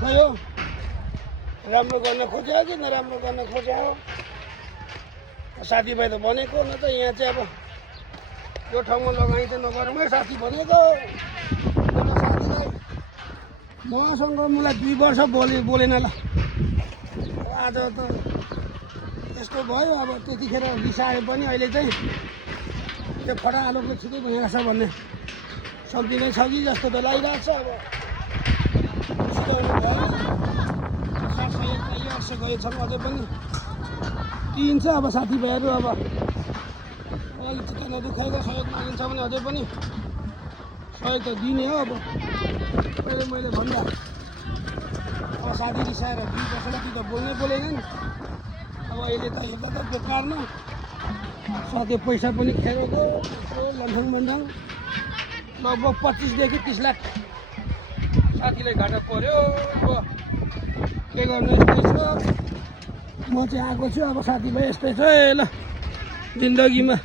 खै हो राम्रो गर्न खोज्यो कि नराम्रो गर्न खोज्यो हो साथीभाइ त भनेको न त यहाँ चाहिँ अब यो ठाउँमा लगाइ त नगरौँ है साथी भनेको साथीलाई मसँग मलाई 2 वर्ष बोलेन ल आज त यस्तो भयो अब त्यतिखेर रिसाए पनि अहिले चाहिँ त्यो फटा आलोकले ठिकै भइरहेछ भन्ने सम्झिनै छ कि जस्तो त लागिरहेको छ अब सिकाउनु भएन सहयोग चाहियो 800 गएछौँ अझै पनि दिन्छ अब साथीभाइहरू अब अलिक चित्त नदुखाएको सहयोग मागिन्छ भने अझै पनि सहयोग त दिने हो अब पहिले मैले भन्दा अब साथी रिसाएर 2 वर्षलाई त बोलेनन् अब अहिले त हेर्दा त बेकार न सक्यो पैसा पनि खेर गयो लन्थङ बन्थङ लगभग 25 देखि 30 लाख साथीलाई घाटा पर्यो के गर्नु यस्तै छ म चाहिँ आएको छु अब साथीभाइ यस्तै छ ल जिन्दगीमा